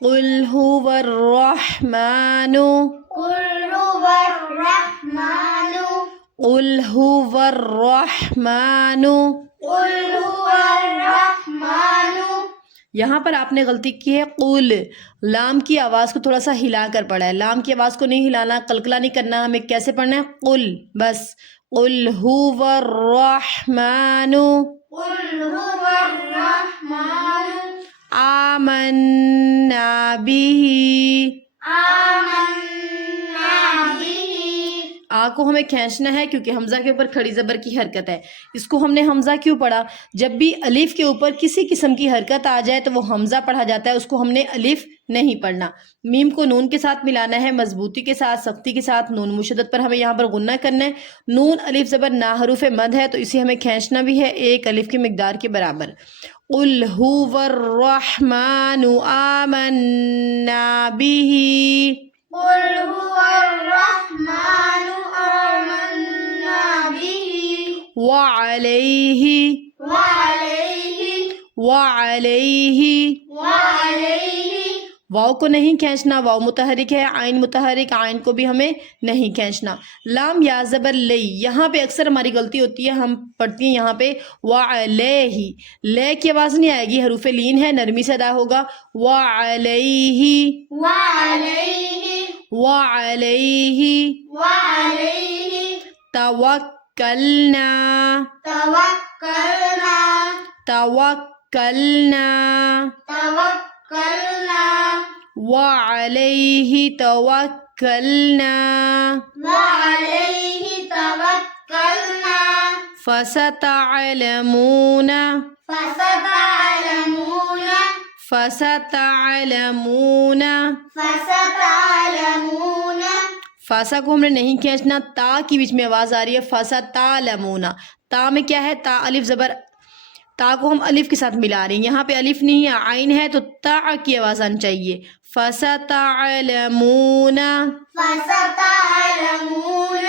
قل هو الرحمن قل هو الرحمن قل هو الرحمن. قل هو الرحمن. یہاں پر آپ نے غلطی کی ہے. قل لام کی آواز کو تھوڑا سا ہلا کر پڑھا ہے. لام کی آواز کو نہیں ہلانا، قلقلہ نہیں کرنا. ہمیں کیسے پڑھنا ہے؟ قل بس. قل هو الرحمن قل هو الرحمن. آمنا به. آمنا به. آ کو ہمیں کھینچنا ہے کیونکہ حمزہ کے اوپر کھڑی زبر کی حرکت ہے. اس کو ہم نے حمزہ کیوں پڑھا؟ جب بھی الف کے اوپر کسی قسم کی حرکت آ جائے تو وہ حمزہ پڑھا جاتا ہے، اس کو ہم نے الف نہیں پڑھنا. میم کو نون کے ساتھ ملانا ہے، مضبوطی کے ساتھ، سختی کے ساتھ. نون مشدد پر ہمیں یہاں پر غنہ کرنا ہے. نون الف زبر نا حروف مد ہے تو اسے ہمیں کھینچنا بھی ہے ایک الف کی مقدار کے برابر. قل هو الرحمن آمنا به. قل هو الرحمن آمنا به. وعليه وعليه. وعليه. وعليه. واو کو نہیں کھینچنا، واو متحرک ہے. عین متحرک، عین کو بھی ہمیں نہیں کھینچنا. لام یا زبر لئی، یہاں پہ اکثر ہماری غلطی ہوتی ہے. ہم پڑھتی ہیں یہاں پہ وعلیہ، لے کی آواز نہیں آئے گی، حروف لین ہے، نرمی سے ادا ہوگا. وعلیہ. وعليه. وعلیہ. وعليه. توکلنا. توکلنا. توکلنا. توکلنا. وعلیہ توکلنا. وعليه توکلنا. فستعلمون. فستعلمون. فستعلمون. فستعلمون. فاسا کو ہم نے نہیں کھینچنا، تا کی بیچ میں آواز آ رہی ہے. فستعلمون. تا میں کیا ہے؟ تا الف زبر، تا کو ہم الف کے ساتھ ملا رہے ہیں. یہاں پہ الف نہیں ہے، عین ہے، تو تا کی آواز آنی چاہیے. فستعلمون. فستعلمون.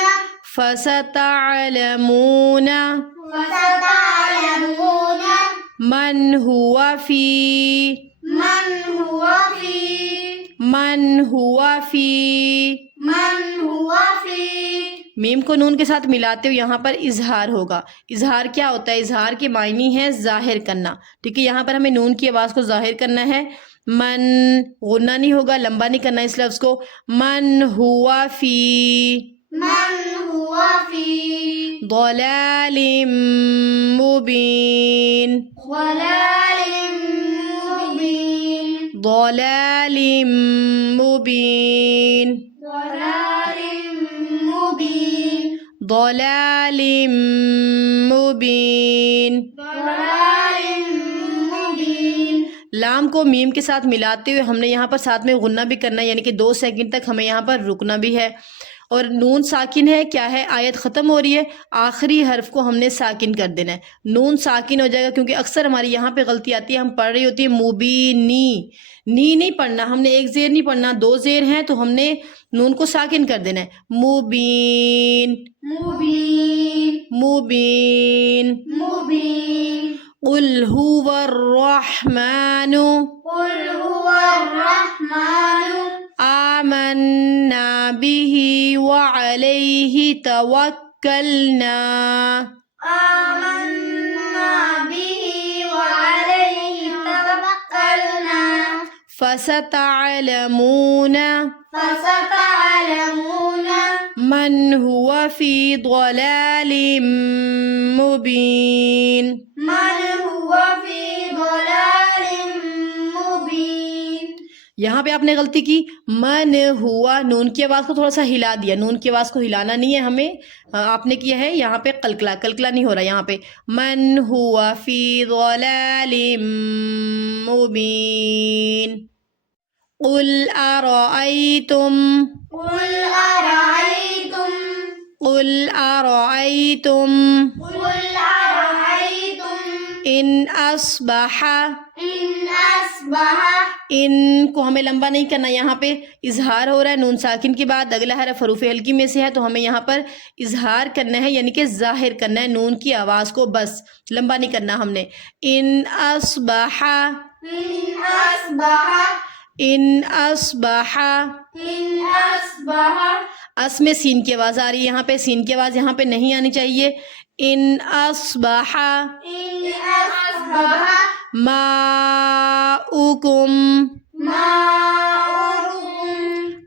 فستعلمون. فستعلمون. من هو فی. من هو في. من هو فی. من هو في. میم کو نون کے ساتھ ملاتے ہوئے یہاں پر اظہار ہوگا. اظہار کیا ہوتا ہے؟ اظہار کے معنی ہے ظاہر کرنا. ٹھیک ہے، یہاں پر ہمیں نون کی آواز کو ظاہر کرنا ہے. من غنہ نہیں ہوگا، لمبا نہیں کرنا اس لفظ کو. من ہوا فی. من هو في. ضلال مبین. ضلال مبين. ضلال مبین. ضلال مبين. ضلال مبین. ضلال مبين. لام کو میم کے ساتھ ملاتے ہوئے ہم نے یہاں پر ساتھ میں غنہ بھی کرنا ہے، یعنی کہ 2 سیکنڈ تک ہمیں یہاں پر رکنا بھی ہے. اور نون ساکن ہے، کیا ہے؟ آیت ختم ہو رہی ہے، آخری حرف کو ہم نے ساکن کر دینا ہے. نون ساکن ہو جائے گا کیونکہ اکثر ہماری یہاں پہ غلطی آتی ہے. ہم پڑھ رہی ہوتی ہے مبینی، نی نہیں پڑھنا، ہم نے ایک زیر نہیں پڑھنا، 2 زیر ہیں تو ہم نے نون کو ساکن کر دینا ہے. مبین. مبين. مبین. مبين. قل هو الرحمن قل هو الرحمن آمنا به وعليه توکلنا. آمنا به وعليه توكلنا. فستعلمون فستعلمون. من هو في ضلال مبين. من هو في ضلال مبين. یہاں پہ آپ نے غلطی کی. من ہوا، نون کی آواز کو تھوڑا سا ہلا دیا. نون کی آواز کو ہلانا نہیں ہے ہمیں، آپ نے کیا ہے یہاں پہ قلقلہ. قلقلہ نہیں ہو رہا یہاں پہ. من ہوا فی ضلال مبین. قل ارأیتم. قل أرأيتم. قل ارأیتم قل أرأيتم ان اصبح. إن أصبح. ان کو ہمیں لمبا نہیں کرنا، یہاں پہ اظہار ہو رہا ہے. نون ساکن کے بعد اگلا حرف حروف ہلکی میں سے ہے تو ہمیں یہاں پر اظہار کرنا ہے، یعنی کہ ظاہر کرنا ہے نون کی آواز کو، بس لمبا نہیں کرنا ہم نے. ان اصبح. إن أصبح. ان اصبح، إن أصبح اس میں سین کی آواز آ رہی ہے، یہاں پہ سین کی آواز یہاں پہ نہیں آنی چاہیے. ان اصبح إن أصبح ماؤکم، ماؤكم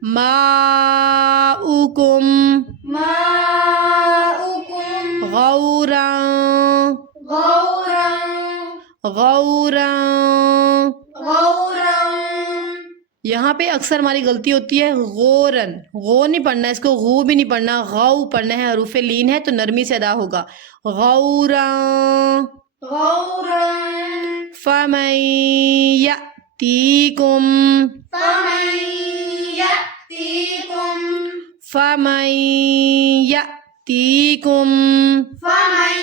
ماؤکم ماؤكم غورا، غورا غورا. غورا یہاں پہ اکثر ہماری غلطی ہوتی ہے غورن، غو نہیں پڑھنا ہے، اس کو غو بھی نہیں پڑھنا، غو پڑھنا ہے. حروف لین ہے تو نرمی سے ادا ہوگا. غورا. غورا فمن یأتیکم، فمن يأتيكم فمن یأتیکم. فمن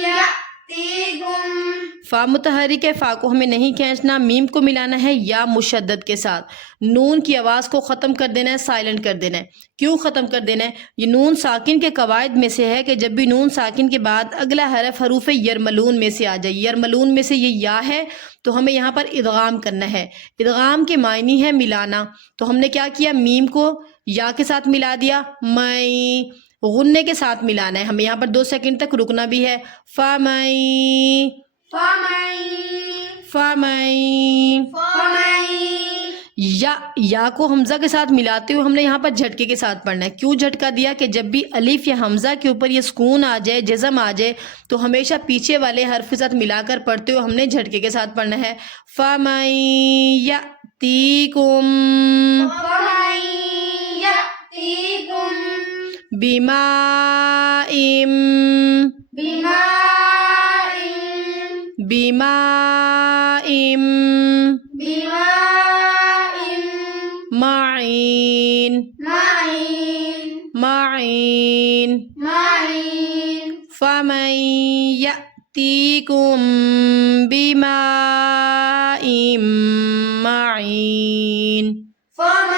يأتيكم فا متحرک ہے، فا کو ہمیں نہیں کھینچنا، میم کو ملانا ہے یا مشدد کے ساتھ. نون کی آواز کو ختم کر دینا ہے، سائلنٹ کر دینا ہے. کیوں ختم کر دینا ہے؟ یہ نون ساکن کے قواعد میں سے ہے کہ جب بھی نون ساکن کے بعد اگلا حرف حروف یرملون میں سے آ جائے، یرملون میں سے یہ یا ہے تو ہمیں یہاں پر ادغام کرنا ہے. ادغام کے معنی ہے ملانا، تو ہم نے کیا کیا؟ میم کو یا کے ساتھ ملا دیا، میں غنے کے ساتھ ملانا ہے. ہمیں یہاں پر 2 سیکنڈ تک رکنا بھی ہے. فمن، فمن فمن. فمن یا کو حمزہ کے ساتھ ملاتے ہوئے ہم نے یہاں پر جھٹکے کے ساتھ پڑھنا ہے. کیوں جھٹکا دیا؟ کہ جب بھی الف یا حمزہ کے اوپر یہ سکون آ جائے، جزم آ جائے، تو ہمیشہ پیچھے والے حرف کے ساتھ ملا کر پڑھتے ہوئے ہم نے جھٹکے کے ساتھ پڑھنا ہے. فَمَن يَأْتِيكُم فمن يأتيكم بِمَاءٍ، بماء بِمَاءٍ بماء معين، معين معين. معين فمن يأتيكم بماء معين. فمن